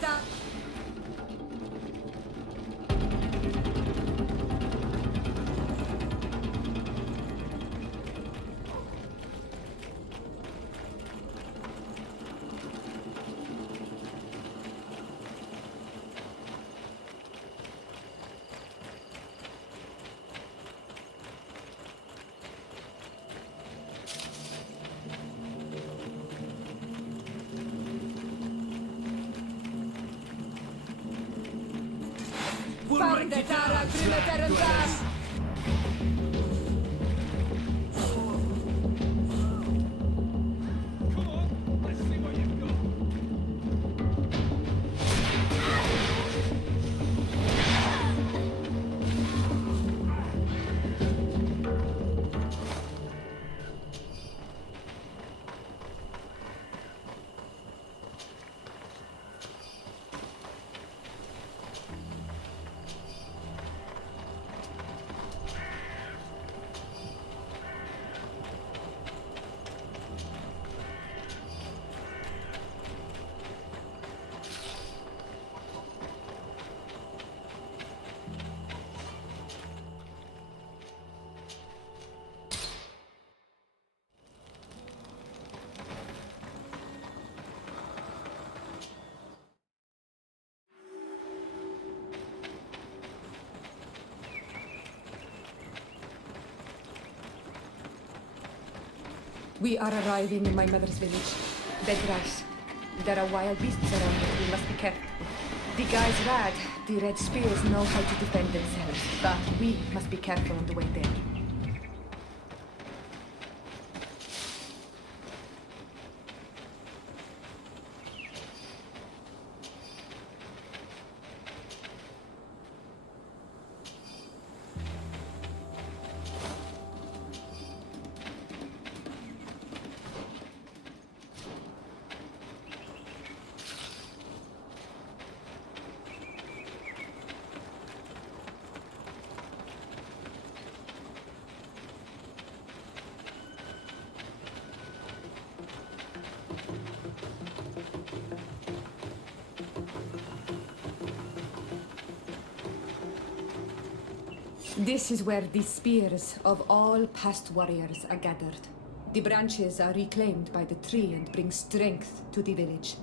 Vendetta! Vendetta! Grimeter We are arriving in my mother's village. Dead rice. There are wild beasts around it. We must be careful. The guys rad. The red spears know how to defend themselves. But we must be careful on the way there. This is where the spears of all past warriors are gathered. The branches are reclaimed by the tree and bring strength to the village.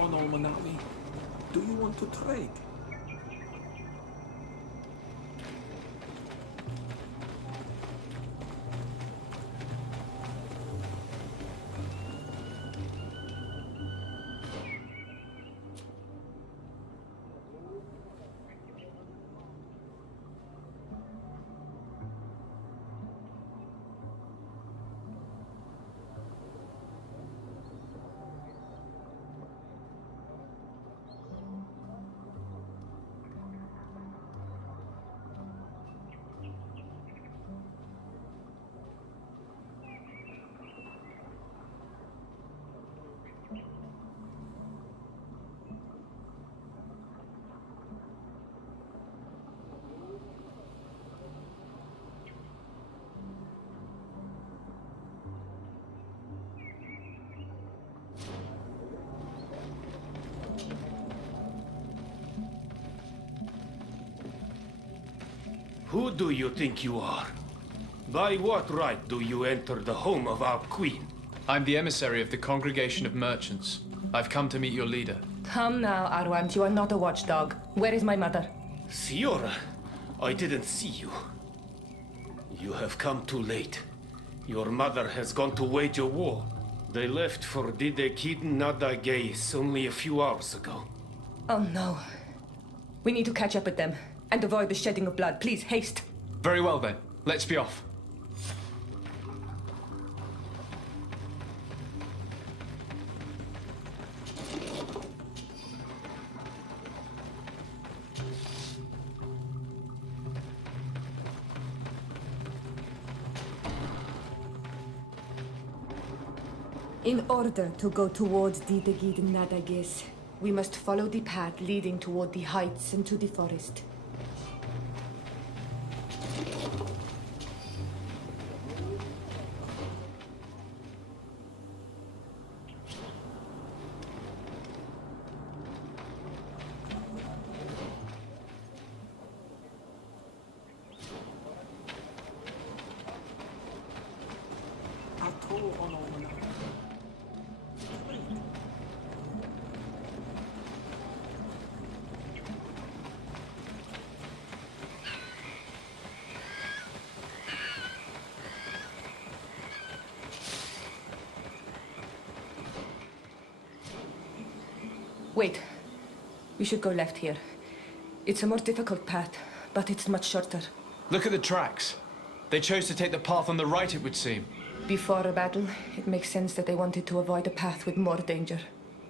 On Almanawi. Do you want to trade? Who do you think you are? By what right do you enter the home of our queen? I'm the emissary of the Congregation of Merchants. I've come to meet your leader. Come now, Arwant, you are not a watchdog. Where is my mother? Siora, I didn't see you. You have come too late. Your mother has gone to wage a war. They left for Didekid Nadagais only a few hours ago. Oh no. We need to catch up with them and avoid the shedding of blood. Please, haste. Very well then. Let's be off. In order to go towards Didegid Nadagis, we must follow the path leading toward the heights and to the forest. Atoll on Almanawi. Wait. We should go left here. It's a more difficult path, but it's much shorter. Look at the tracks. They chose to take the path on the right, it would seem. Before a battle, it makes sense that they wanted to avoid a path with more danger.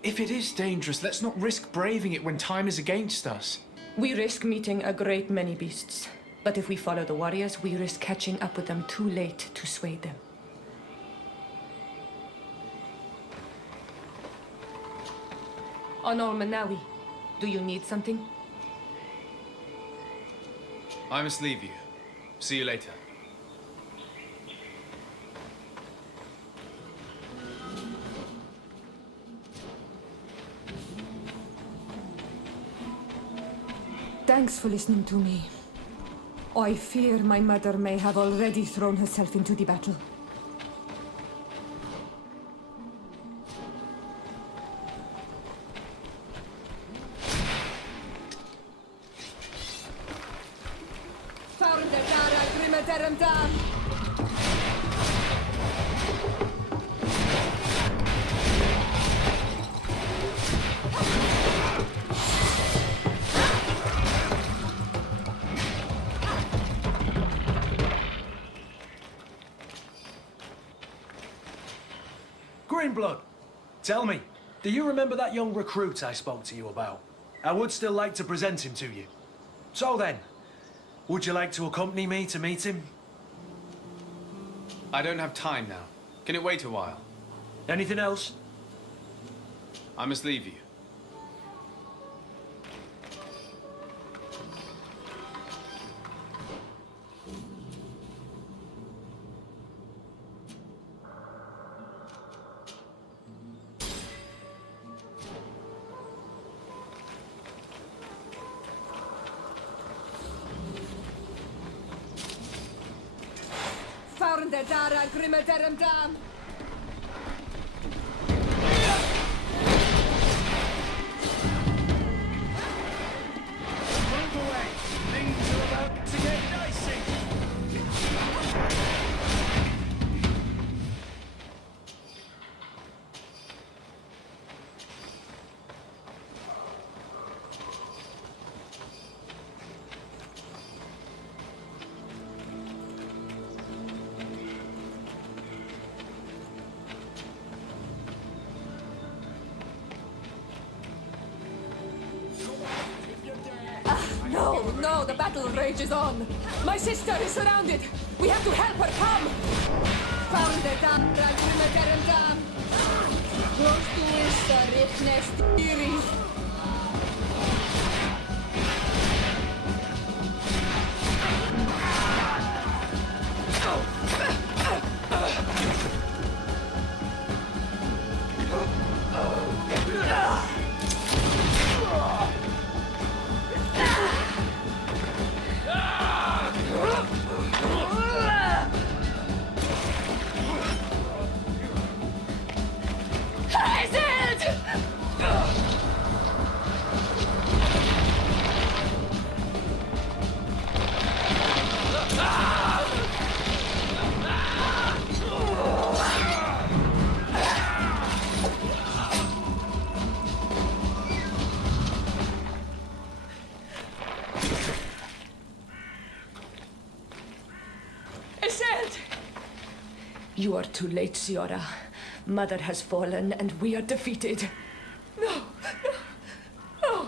If it is dangerous, let's not risk braving it when time is against us. We risk meeting a great many beasts. But if we follow the warriors, we risk catching up with them too late to sway them. On Manawi, do you need something? I must leave you. See you later. Thanks for listening to me. I fear my mother may have already thrown herself into the battle. Greenblood, tell me, do you remember that young recruit I spoke to you about? I would still like to present him to you. So then, would you like to accompany me to meet him? I don't have time now. Can it wait a while? Anything else? I must leave you. Fahrende Dara Grimme Derem Dam! Move away! Things are about to get dicey! No, the battle rages on. My sister is surrounded. We have to help her. Come! Found the dam, Ragrimeterem dam. Close to us, Richnest Iris. You are too late, Ciora. Mother has fallen, and we are defeated. No, no, no.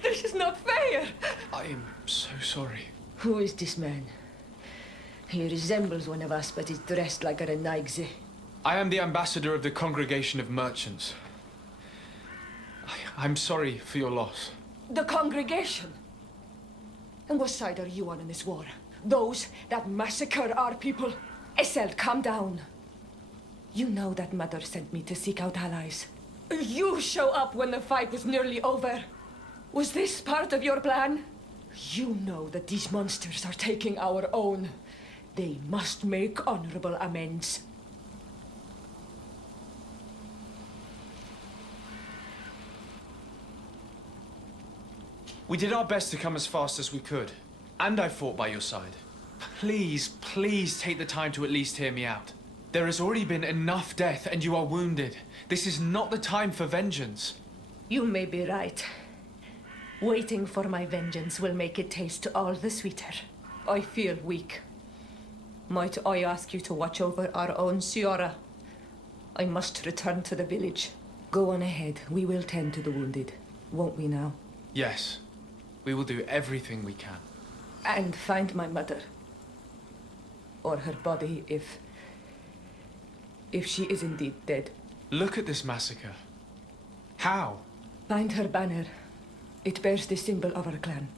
This is not fair. I am so sorry. Who is this man? He resembles one of us, but is dressed like a Renaigze. I am the ambassador of the Congregation of Merchants. I'm sorry for your loss. The congregation? And what side are you on in this war? Those that massacre our people? Essel, calm down. You know that Mother sent me to seek out allies. You show up when the fight was nearly over. Was this part of your plan? You know that these monsters are taking our own. They must make honorable amends. We did our best to come as fast as we could, and I fought by your side. Please, please take the time to at least hear me out. There has already been enough death, and you are wounded. This is not the time for vengeance. You may be right. Waiting for my vengeance will make it taste all the sweeter. I feel weak. Might I ask you to watch over our own Ciora? I must return to the village. Go on ahead. We will tend to the wounded, won't we now? Yes, we will do everything we can. And find my mother. Or her body, if she is indeed dead. Look at this massacre. How? Find her banner. It bears the symbol of our clan.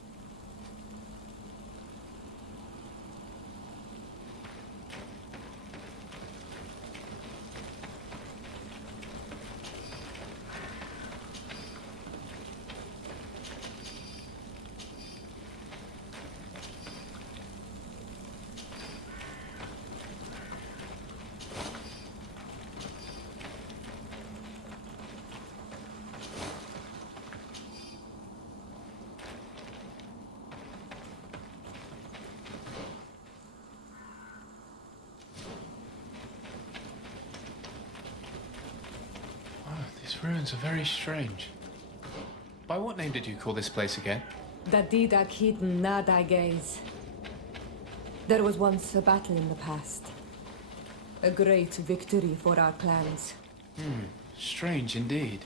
These ruins are very strange. By what name did you call this place again? Dadidak hidden Nadagaze. There was once a battle in the past. A great victory for our clans. Strange indeed.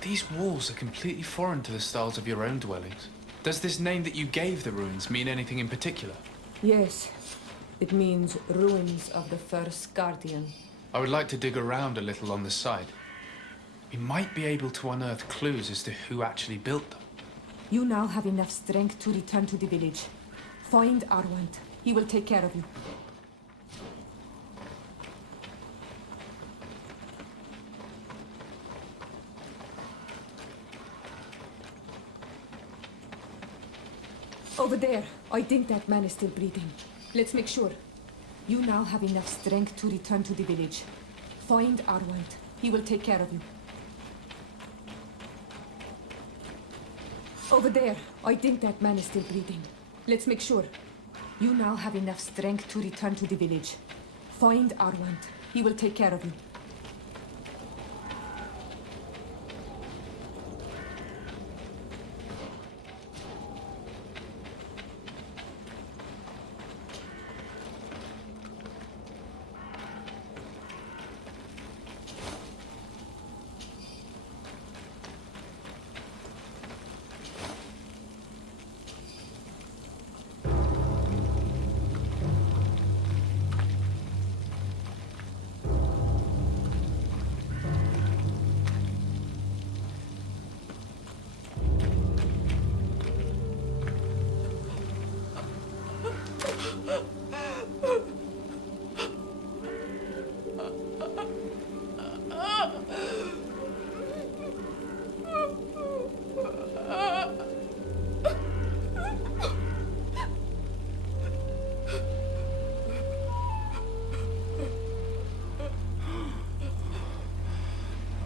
These walls are completely foreign to the styles of your own dwellings. Does this name that you gave the ruins mean anything in particular? Yes, it means ruins of the first guardian. I would like to dig around a little on the site. We might be able to unearth clues as to who actually built them. You now have enough strength to return to the village. Find Arwand. He will take care of you. Over there. I think that man is still breathing. Let's make sure. You now have enough strength to return to the village. Find Arwand. He will take care of you. Over there. I think that man is still breathing. Let's make sure. You now have enough strength to return to the village. Find Arwand. He will take care of you.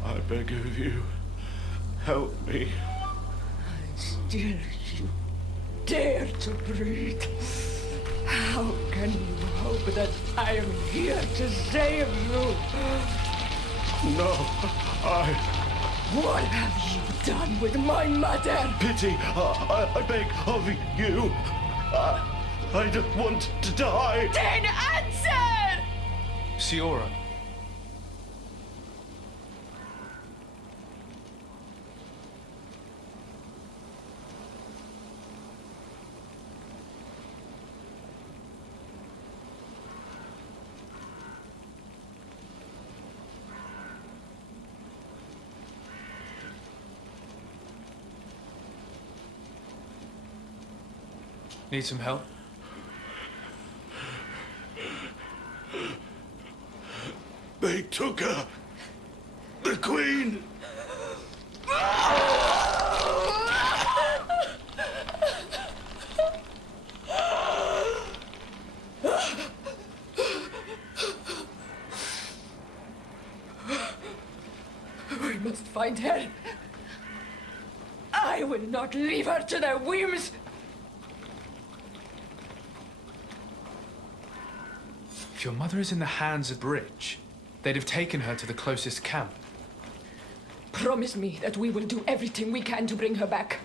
I beg of you, help me. Still you dare to breathe. How can you hope that I am here to save you? No, What have you done with my mother? Pity, I beg of you. I don't want to die. Then answer! Siora. Need some help? They took her. The Queen. We must find her. I will not leave her to their whims. If your mother is in the hands of Bridge, they'd have taken her to the closest camp. Promise me that we will do everything we can to bring her back.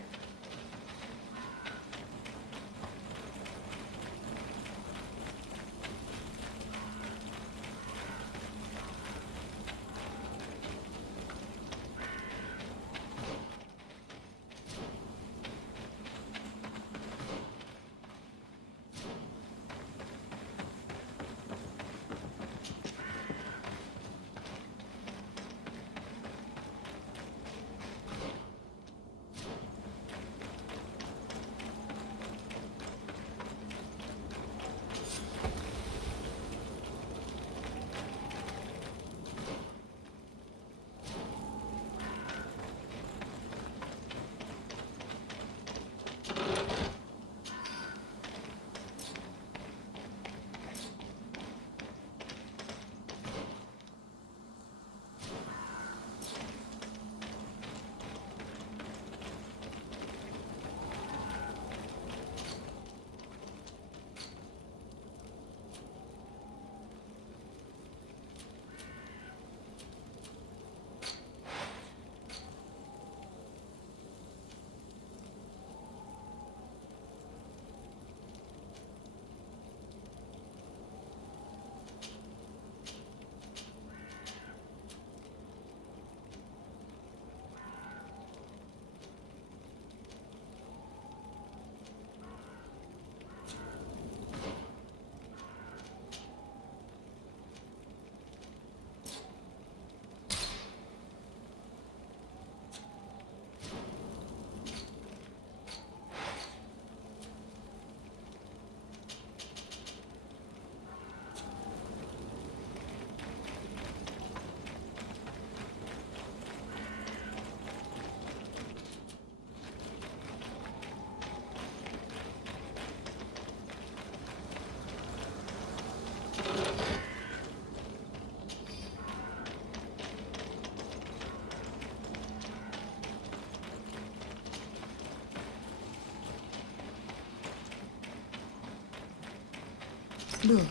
Look,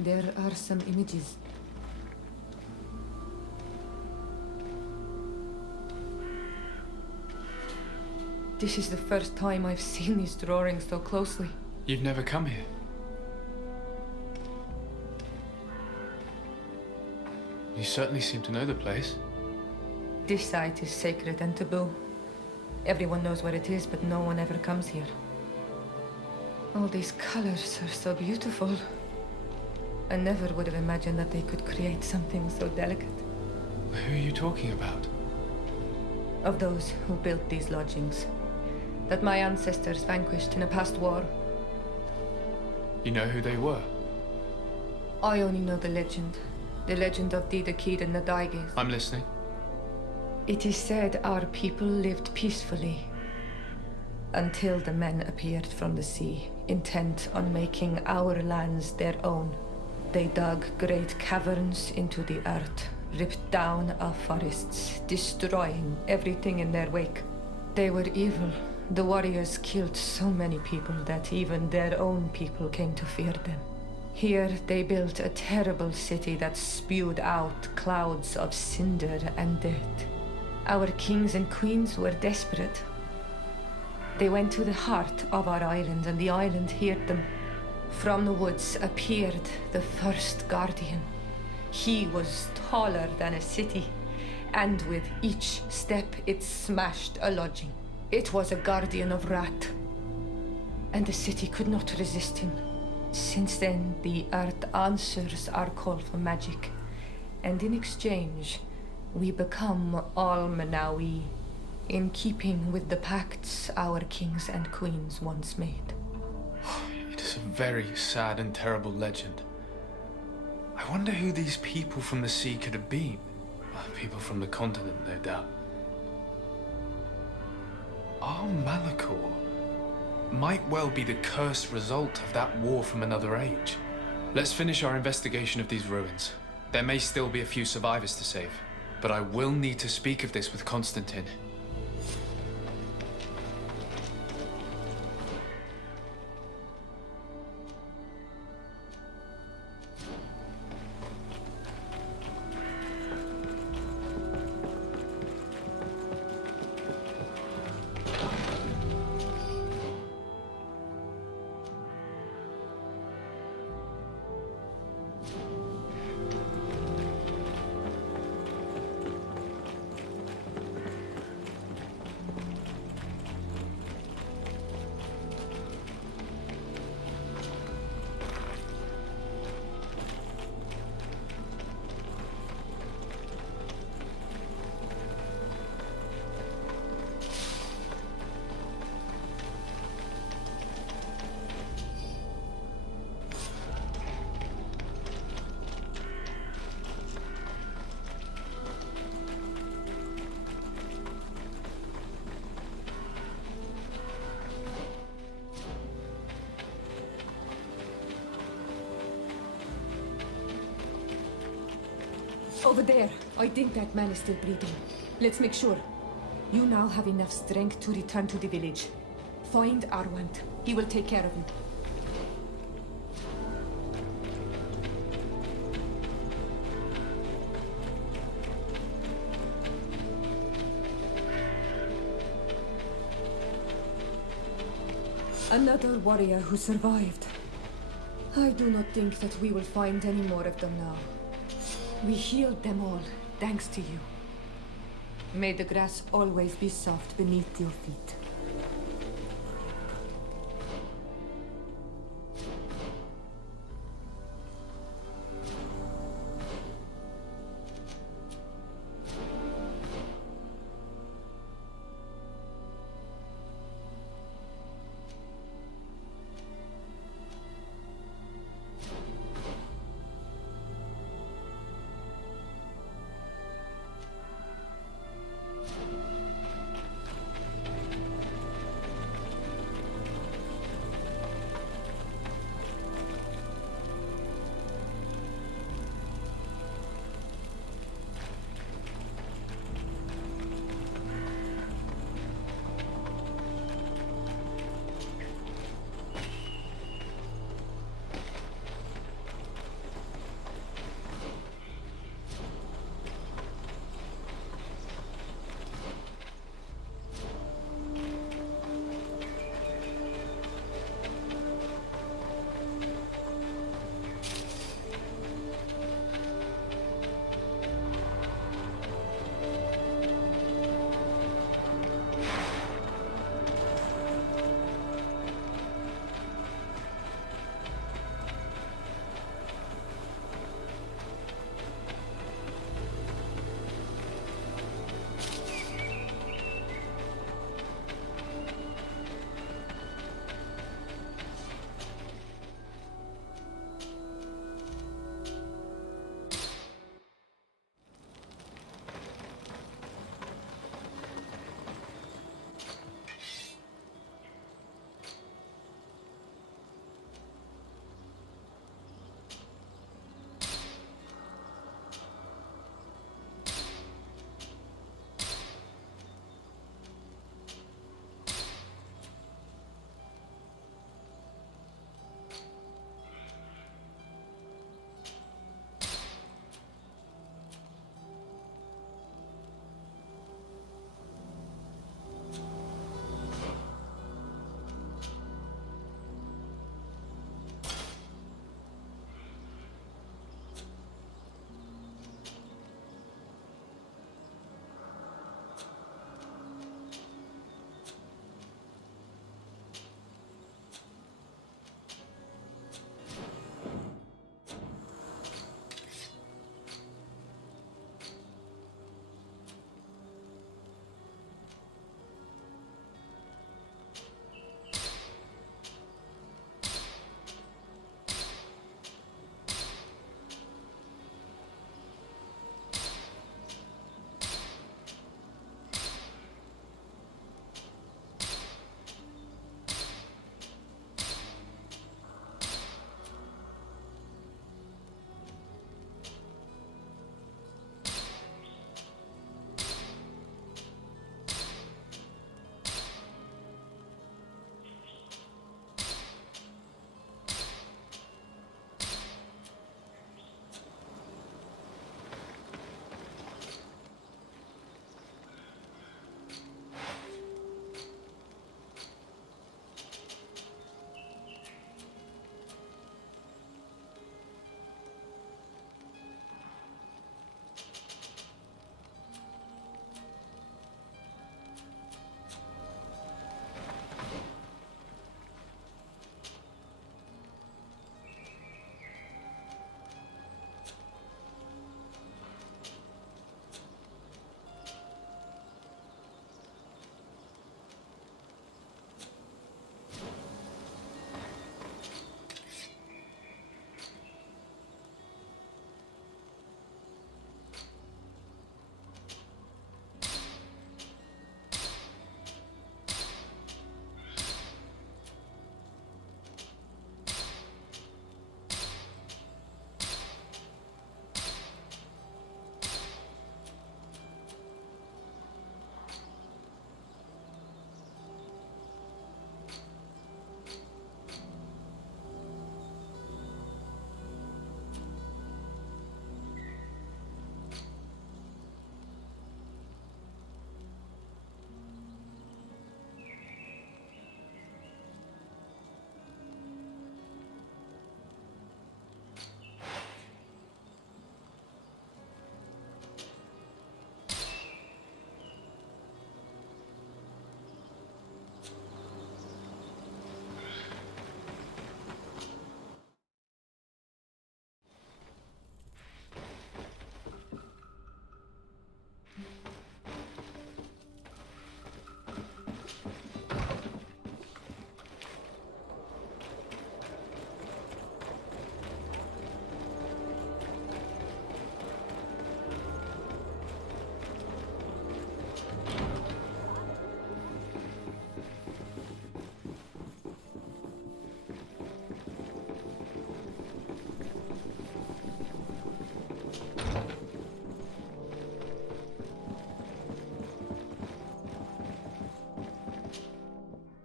there are some images. This is the first time I've seen these drawings so closely. You've never come here. You certainly seem to know the place. This site is sacred and taboo. Everyone knows where it is, but no one ever comes here. All these colors are so beautiful. I never would have imagined that they could create something so delicate. Who are you talking about? Of those who built these lodgings, that my ancestors vanquished in a past war. You know who they were? I only know the legend of Dida Kid and the Daiges. I'm listening. It is said our people lived peacefully until the men appeared from the sea, intent on making our lands their own. They dug great caverns into the earth, ripped down our forests, destroying everything in their wake. They were evil. The warriors killed so many people that even their own people came to fear them. Here they built a terrible city that spewed out clouds of cinder and dirt. Our kings and queens were desperate. They went to the heart of our island, and the island heard them. From the woods appeared the first guardian. He was taller than a city, and with each step it smashed a lodging. It was a guardian of Rat, and the city could not resist him. Since then, the earth answers our call for magic, and in exchange, we become all Manawi, in keeping with the pacts our kings and queens once made. It is a very sad and terrible legend. I wonder who these people from the sea could have been. People from the continent, no doubt. Our Malachor might well be the cursed result of that war from another age. Let's finish our investigation of these ruins. There may still be a few survivors to save, but I will need to speak of this with Constantine. Over there. I think that man is still breathing. Let's make sure. You now have enough strength to return to the village. Find Arwant. He will take care of you. Another warrior who survived. I do not think that we will find any more of them now. We healed them all, thanks to you. May the grass always be soft beneath your feet.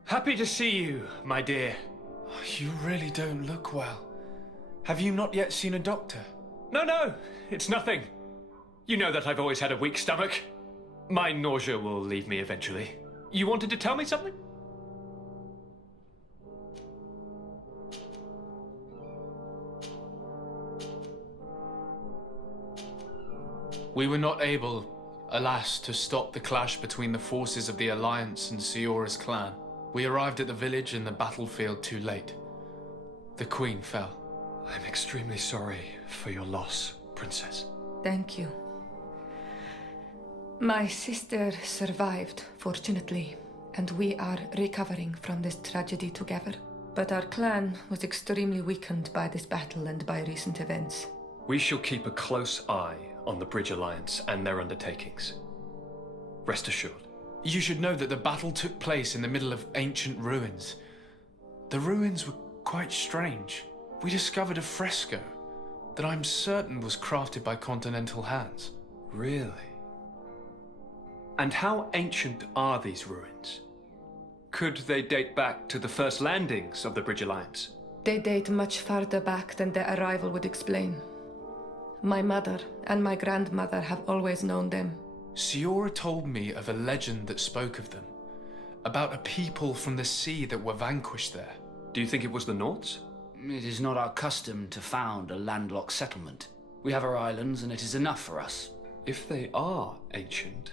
Happy to see you, my dear. You really don't look well. Have you not yet seen a doctor? No, it's nothing. You know that I've always had a weak stomach. My nausea will leave me eventually. You wanted to tell me something? We were not able, alas, to stop the clash between the forces of the Alliance and Siora's clan. We arrived at the village and the battlefield too late. The Queen fell. I'm extremely sorry for your loss, Princess. Thank you. My sister survived, fortunately, and we are recovering from this tragedy together. But our clan was extremely weakened by this battle and by recent events. We shall keep a close eye on the Bridge Alliance and their undertakings. Rest assured. You should know that the battle took place in the middle of ancient ruins. The ruins were quite strange. We discovered a fresco that I'm certain was crafted by continental hands. Really? And how ancient are these ruins? Could they date back to the first landings of the Bridge Alliance? They date much farther back than their arrival would explain. My mother and my grandmother have always known them. Siora told me of a legend that spoke of them, about a people from the sea that were vanquished there. Do you think it was the Nords? It is not our custom to found a landlocked settlement. We have our islands, and it is enough for us. If they are ancient,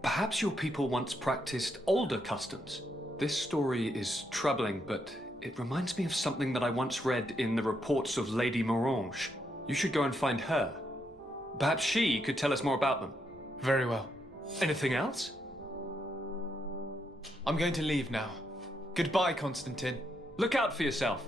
perhaps your people once practiced older customs. This story is troubling, but it reminds me of something that I once read in the reports of Lady Morange. You should go and find her. Perhaps she could tell us more about them. Very well. Anything else? I'm going to leave now. Goodbye, Constantine. Look out for yourself.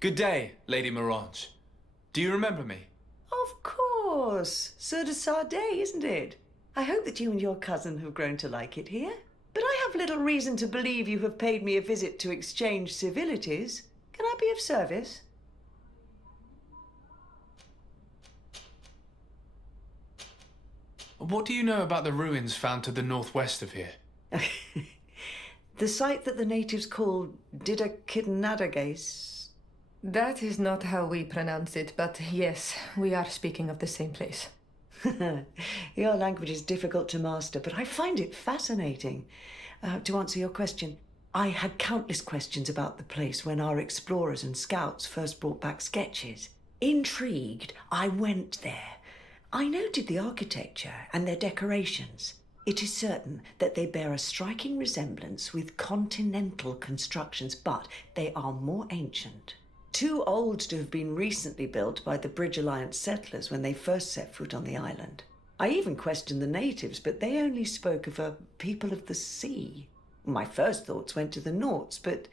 Good day, Lady Morange. Do you remember me? Of course. Sur de Sade, isn't it? I hope that you and your cousin have grown to like it here. But I have little reason to believe you have paid me a visit to exchange civilities. Can I be of service? What do you know about the ruins found to the northwest of here? The site that the natives call Didakidnadagase. That is not how we pronounce it, but yes, we are speaking of the same place. Your language is difficult to master, but I find it fascinating. To answer your question, I had countless questions about the place when our explorers and scouts first brought back sketches. Intrigued, I went there. I noted the architecture and their decorations. It is certain that they bear a striking resemblance with continental constructions, but they are more ancient. Too old to have been recently built by the Bridge Alliance settlers when they first set foot on the island. I even questioned the natives, but they only spoke of a people of the sea. My first thoughts went to the Nords, but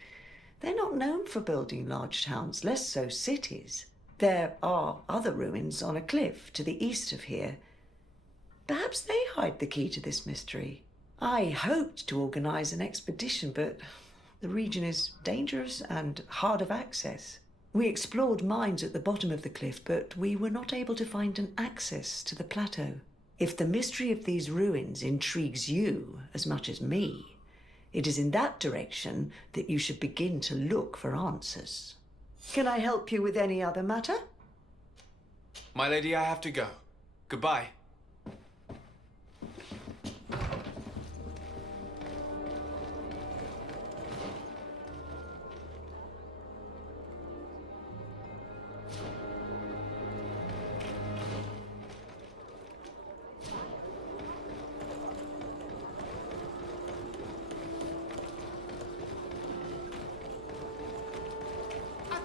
they're not known for building large towns, less so cities. There are other ruins on a cliff to the east of here. Perhaps they hide the key to this mystery. I hoped to organize an expedition, but the region is dangerous and hard of access. We explored mines at the bottom of the cliff, but we were not able to find an access to the plateau. If the mystery of these ruins intrigues you as much as me, it is in that direction that you should begin to look for answers. Can I help you with any other matter? My lady, I have to go. Goodbye.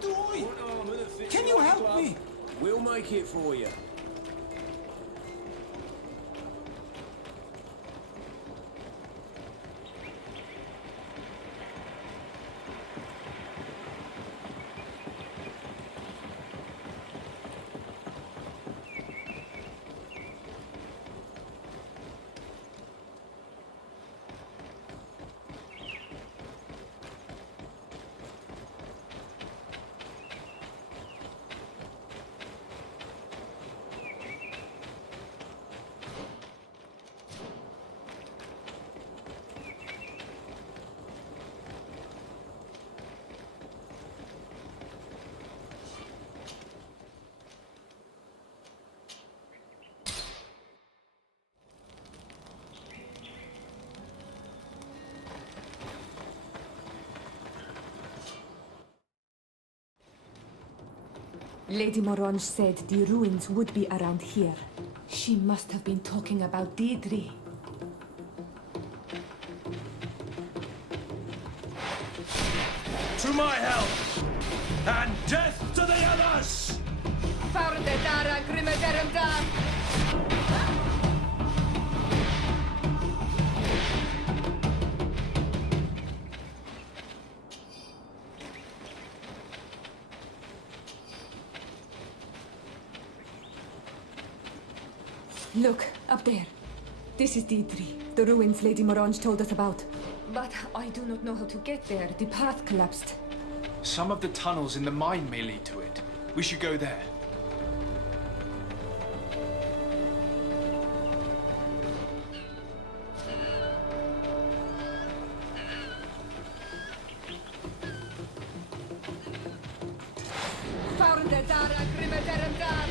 doing? Can you help me? We'll make it for you. Lady Morange said the ruins would be around here. She must have been talking about Deirdre. To my help! And death to the others! Farde dara grimmederum dar! Look, up there. This is Deirdre, the ruins Lady Morange told us about. But I do not know how to get there. The path collapsed. Some of the tunnels in the mine may lead to it. We should go there. Farde dara grimmederum dar!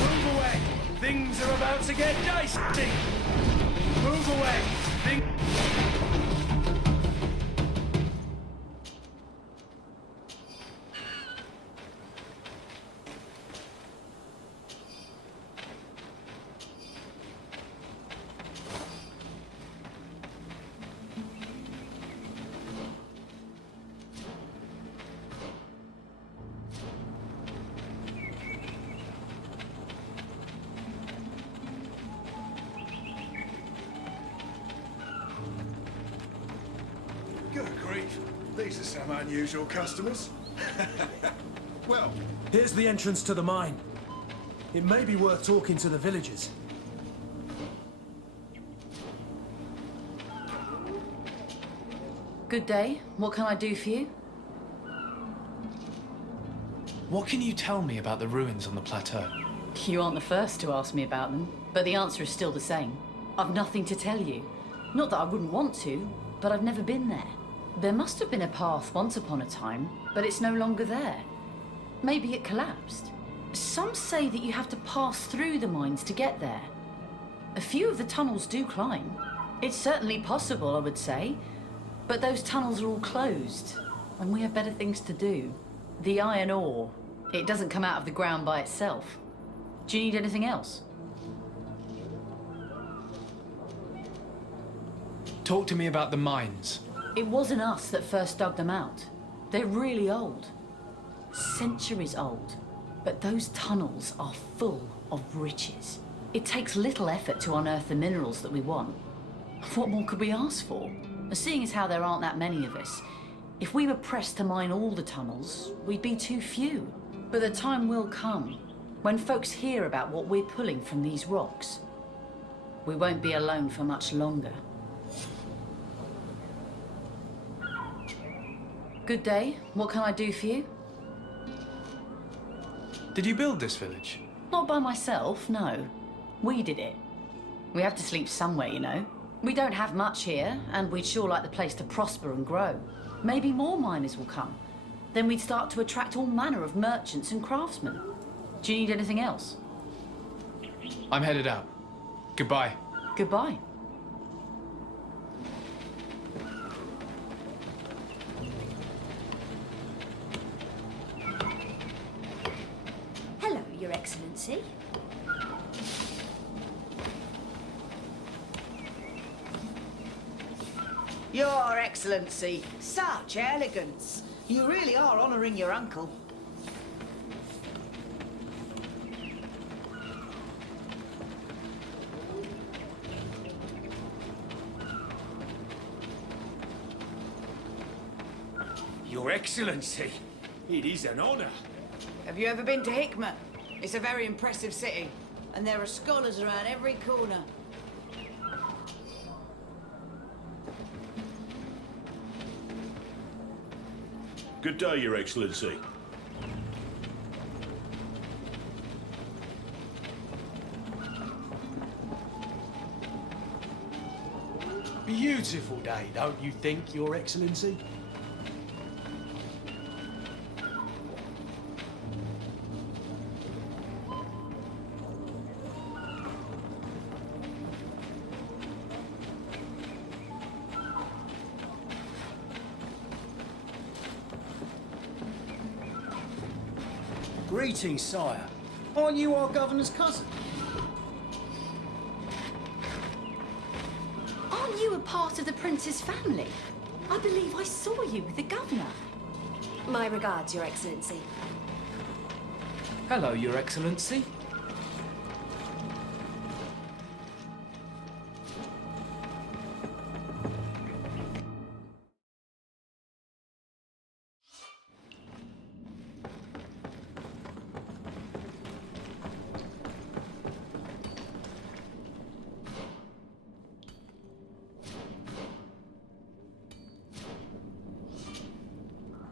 Move away! Things are about to get dicey! Move away! Good grief. These are some unusual customers. Well, Here's the entrance to the mine. It may be worth talking to the villagers. Good day. What can I do for you? What can you tell me about the ruins on the plateau? You aren't the first to ask me about them, but the answer is still the same. I've nothing to tell you. Not that I wouldn't want to, but I've never been there. There must have been a path once upon a time, but it's no longer there. Maybe it collapsed. Some say that you have to pass through the mines to get there. A few of the tunnels do climb. It's certainly possible, I would say. But those tunnels are all closed, and we have better things to do. The iron ore, it doesn't come out of the ground by itself. Do you need anything else? Talk to me about the mines. It wasn't us that first dug them out. They're really old. Centuries old. But those tunnels are full of riches. It takes little effort to unearth the minerals that we want. What more could we ask for? Seeing as how there aren't that many of us, if we were pressed to mine all the tunnels, we'd be too few. But the time will come when folks hear about what we're pulling from these rocks. We won't be alone for much longer. Good day. What can I do for you? Did you build this village? Not by myself, no. We did it. We have to sleep somewhere, you know. We don't have much here, and we'd sure like the place to prosper and grow. Maybe more miners will come. Then we'd start to attract all manner of merchants and craftsmen. Do you need anything else? I'm headed out. Goodbye. Goodbye. Hello, Your Excellency. Your Excellency, such elegance. You really are honouring your uncle. Your Excellency, it is an honor. Have you ever been to Hickman? It's a very impressive city, and there are scholars around every corner. Good day, Your Excellency. Beautiful day, don't you think, Your Excellency? Greetings, sire. Aren't you our governor's cousin? Aren't you a part of the prince's family? I believe I saw you with the governor. My regards, Your Excellency. Hello, Your Excellency.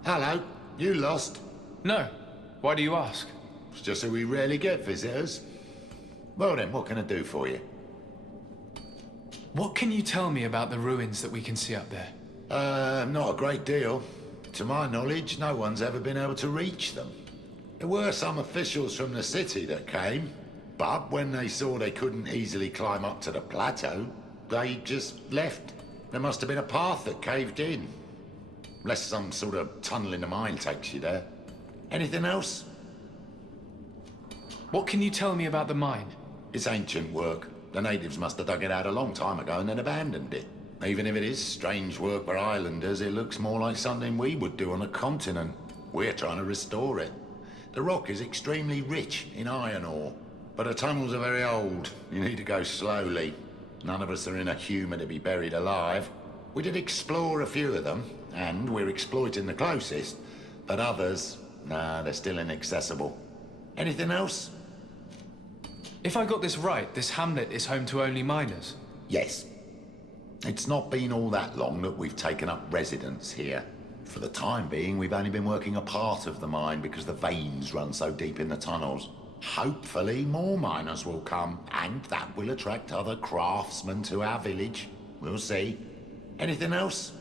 Hello, you lost? No. Why do you ask? It's just that we rarely get visitors. Well then, what can I do for you? What can you tell me about the ruins that we can see up there? Not a great deal. To my knowledge, no one's ever been able to reach them. There were some officials from the city that came, but when they saw they couldn't easily climb up to the plateau, they just left. There must have been a path that caved in. Unless some sort of tunnel in the mine takes you there. Anything else? What can you tell me about the mine? It's ancient work. The natives must have dug it out a long time ago and then abandoned it. Even if it is strange work for islanders, it looks more like something we would do on a continent. We're trying to restore it. The rock is extremely rich in iron ore, but the tunnels are very old. You need to go slowly. None of us are in a humour to be buried alive. We did explore a few of them, and we're exploiting the closest. But others, nah, they're still inaccessible. Anything else? If I got this right, this hamlet is home to only miners? Yes. It's not been all that long that we've taken up residence here. For the time being, we've only been working a part of the mine because the veins run so deep in the tunnels. Hopefully more miners will come, and that will attract other craftsmen to our village. We'll see. Anything else?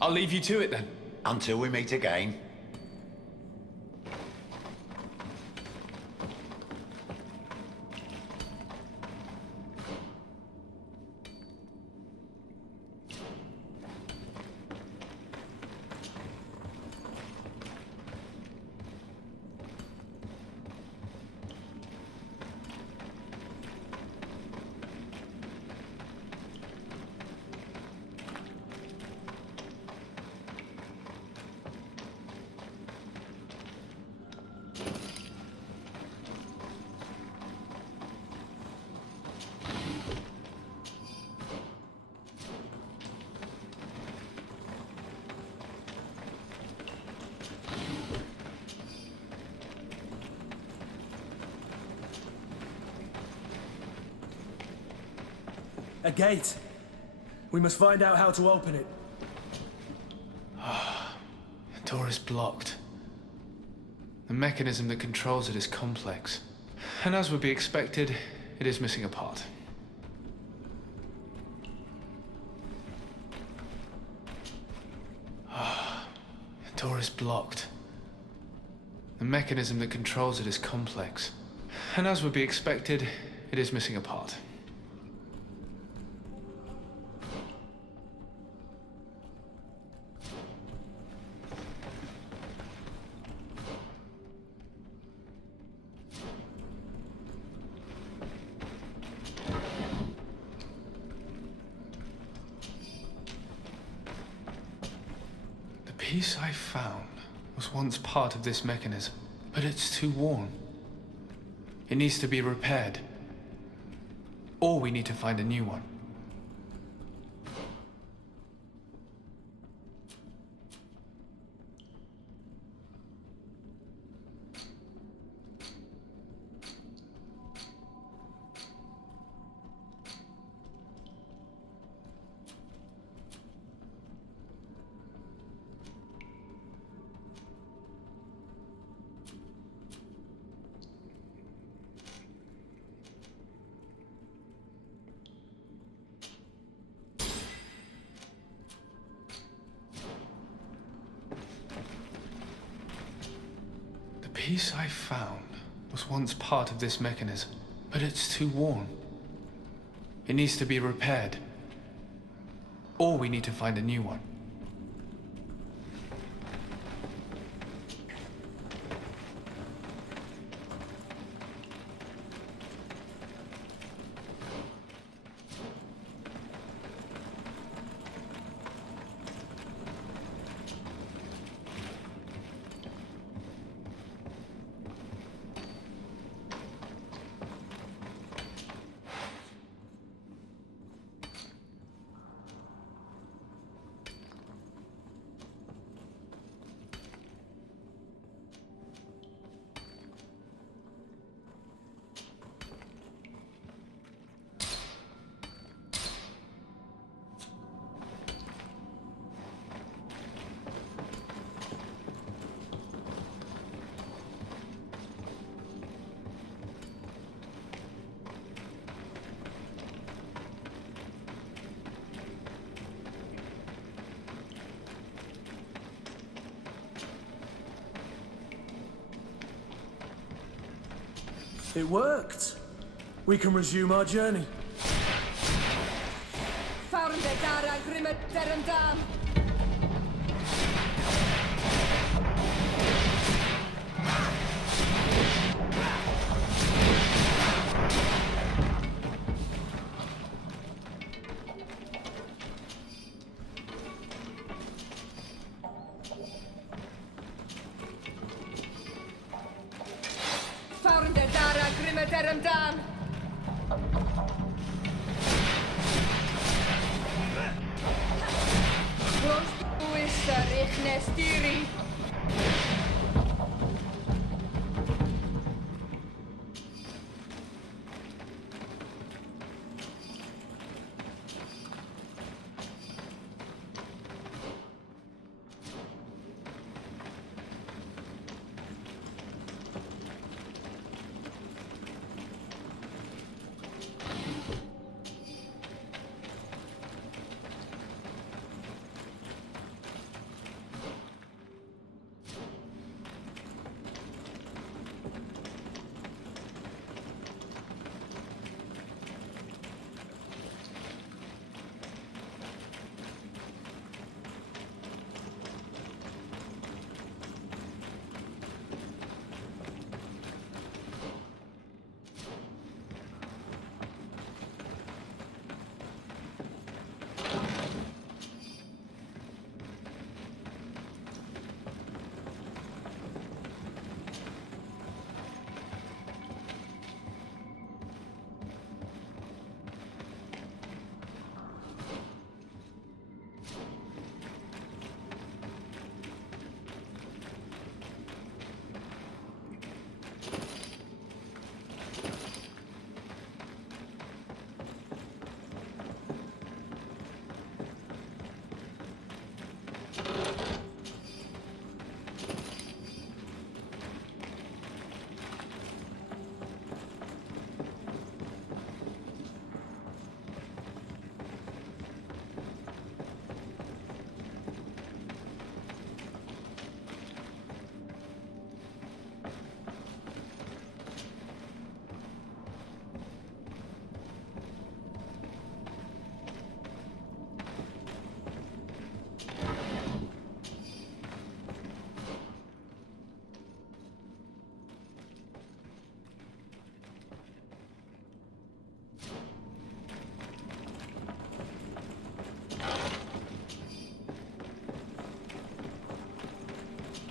I'll leave you to it then. Until we meet again. A gate. We must find out how to open it. The door is blocked. The mechanism that controls it is complex. And as would be expected, it is missing a part. The door is blocked. The mechanism that controls it is complex. And as would be expected, it is missing a part. piece I found was once part of this mechanism, but it's too worn. It needs to be repaired. Or we need to find a new one. The piece I found was once part of this mechanism, but it's too worn. It needs to be repaired. Or we need to find a new one. It worked. We can resume our journey. Found the Dara Grimmet Derendam. Found the Dara Grimmet Derendam. Nestiri.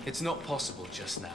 It's not possible just now.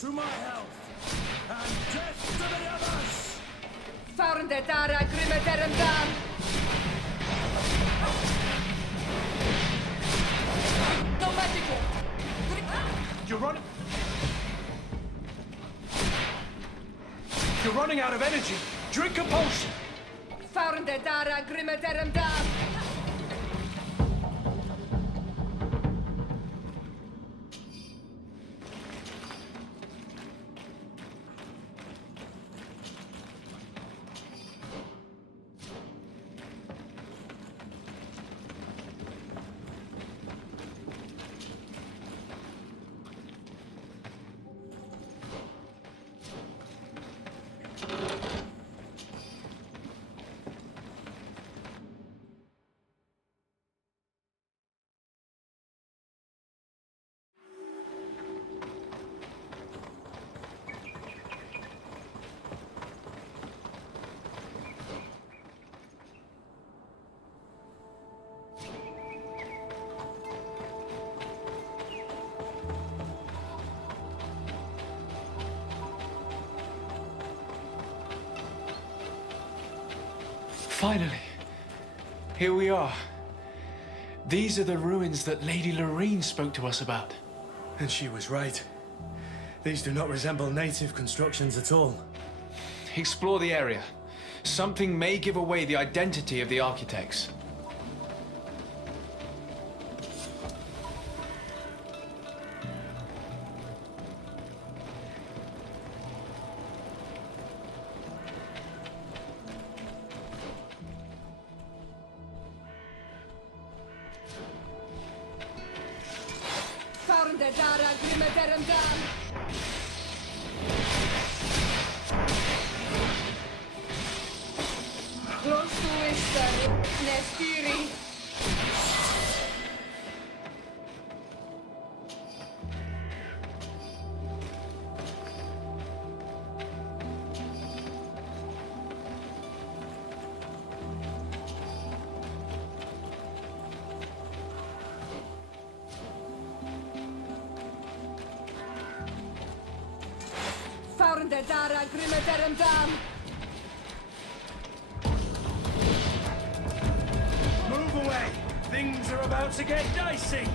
To my health, and death to the others! Farnde dara grimmeterum dam! No magical! You're running... You're running out of energy. Drink a potion. Farnde dara grimmeterum dam! Finally, here we are. These are the ruins that Lady Lorene spoke to us about. And she was right. These do not resemble native constructions at all. Explore the area. Something may give away the identity of the architects. Farnde dara grimmeterum dam! Close to Easter, Nestiri! Farnde dara grimmeterum dam! Move away! Things are about to get dicey!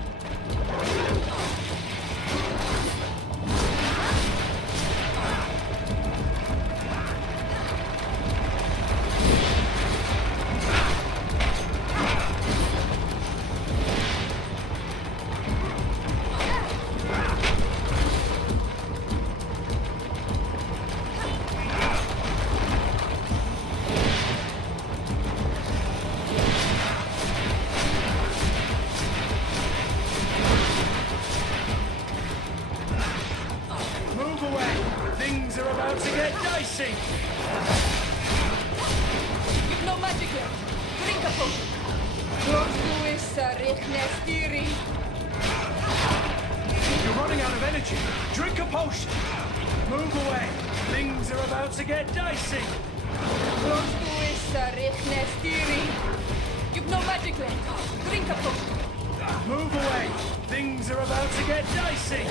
Move away! Things are about to get dicey! You've no magic left. Drink a potion. Close to Easter, Nestiri! You're running out of energy. Drink a potion. Move away! Things are about to get dicey! Close to Easter, Nestiri! You've no magic left. Drink a potion. Move away! Things are about to get dicey!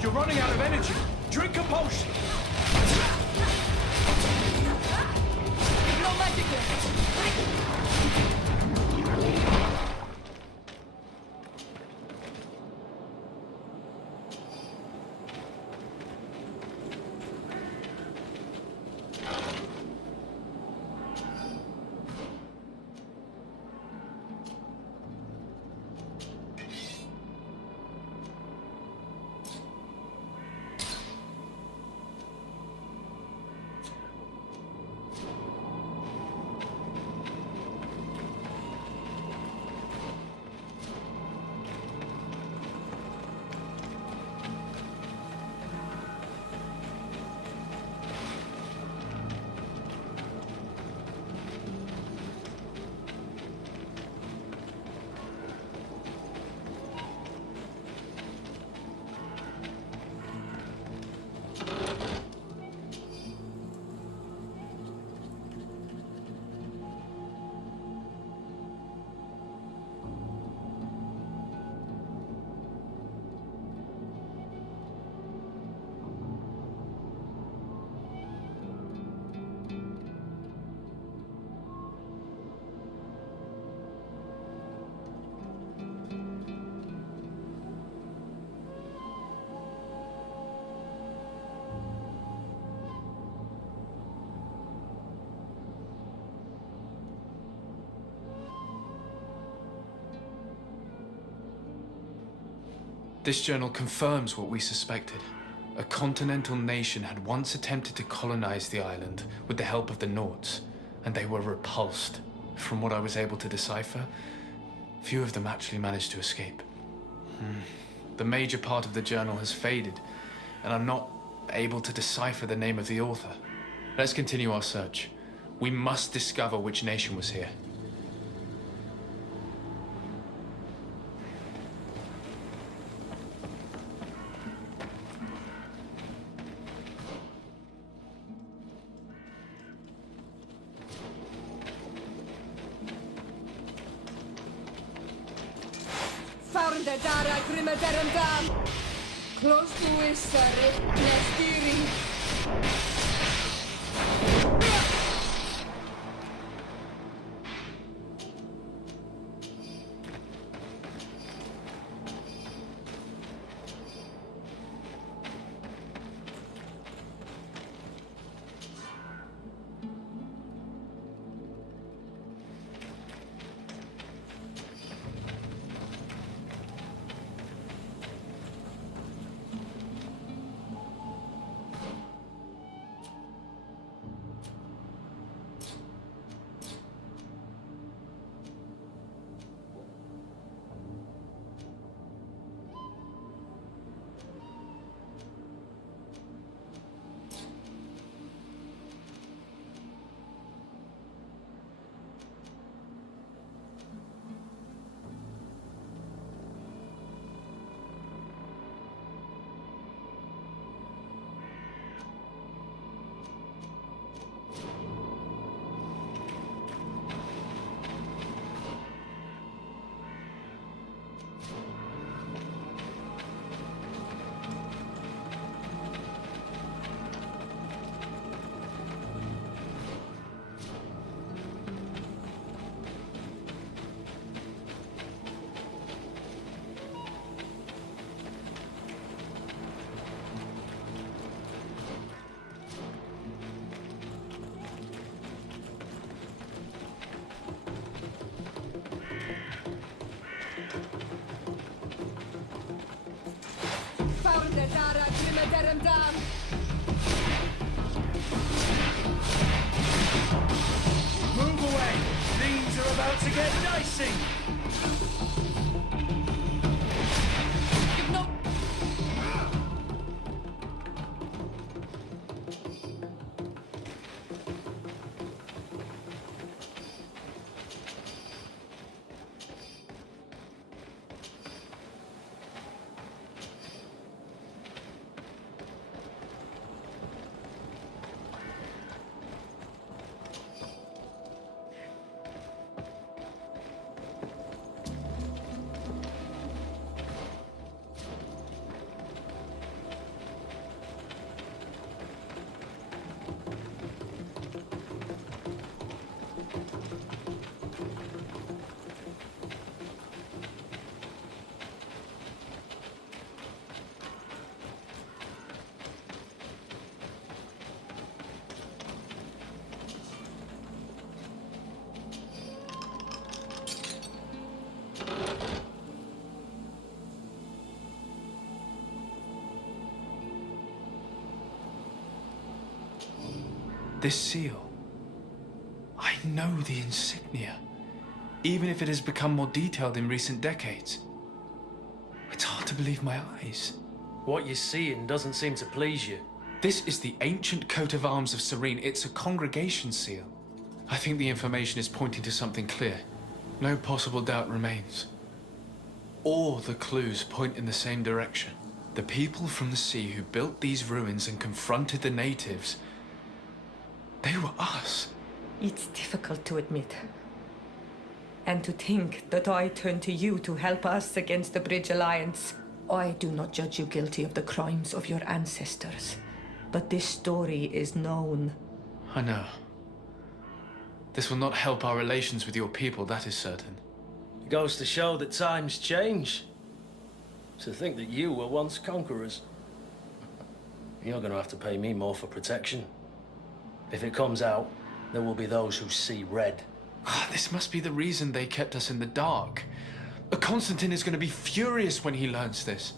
You're running out of energy. Drink a potion. This journal confirms what we suspected. A continental nation had once attempted to colonize the island with the help of the Nords, and they were repulsed. From what I was able to decipher, few of them actually managed to escape. The major part of the journal has faded, and I'm not able to decipher the name of the author. Let's continue our search. We must discover which nation was here. Found the Dara Grimaderum Dam. Close to Issari, Nestiri. Found the Dara Grimaderum Dam. Move away! Things are about to get dicey! This seal. I know the insignia, even if it has become more detailed in recent decades. It's hard to believe my eyes. What you're seeing doesn't seem to please you. This is the ancient coat of arms of Serene. It's a congregation seal. I think the information is pointing to something clear. No possible doubt remains. All the clues point in the same direction. The people from the sea who built these ruins and confronted the natives, they were us. It's difficult to admit. And to think that I turn to you to help us against the Bridge Alliance. I do not judge you guilty of the crimes of your ancestors. But this story is known. I know. This will not help our relations with your people, that is certain. It goes to show that times change. To think that you were once conquerors. You're going to have to pay me more for protection. If it comes out, there will be those who see red. This must be the reason they kept us in the dark. Constantine is going to be furious when he learns this.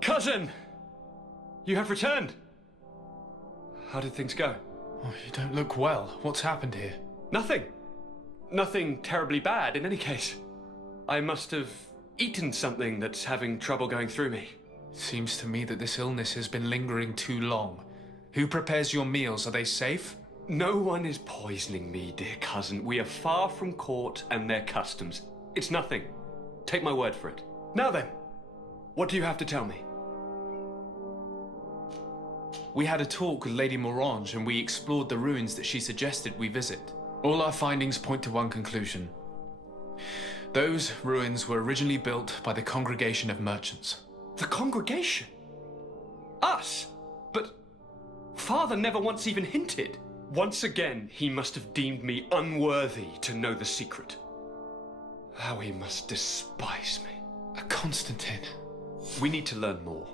Cousin! You have returned! How did things go? Oh, you don't look well. What's happened here? Nothing. Nothing terribly bad in any case. I must have eaten something that's having trouble going through me. Seems to me that this illness has been lingering too long. Who prepares your meals? Are they safe? No one is poisoning me, dear cousin. We are far from court and their customs. It's nothing. Take my word for it. Now then, what do you have to tell me? We had a talk with Lady Morange and we explored the ruins that she suggested we visit. All our findings point to one conclusion. Those ruins were originally built by the Congregation of Merchants. The Congregation? Us? But Father never once even hinted. Once again, he must have deemed me unworthy to know the secret. How he must despise me. Constantine. We need to learn more.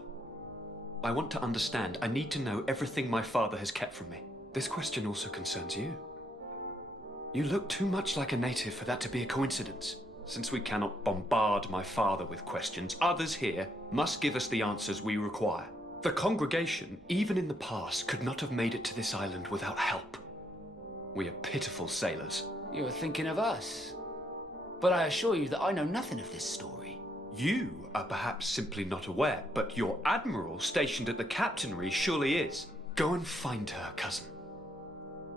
I want to understand. I need to know everything my father has kept from me. This question also concerns you. You look too much like a native for that to be a coincidence. Since we cannot bombard my father with questions, others here must give us the answers we require. The congregation, even in the past, could not have made it to this island without help. We are pitiful sailors. You are thinking of us. But I assure you that I know nothing of this story. You are perhaps simply not aware, but your admiral stationed at the captainry surely is. Go and find her, cousin.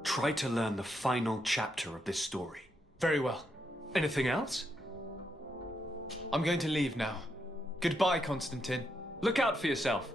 Try to learn the final chapter of this story. Very well. Anything else? I'm going to leave now. Goodbye, Constantine. Look out for yourself.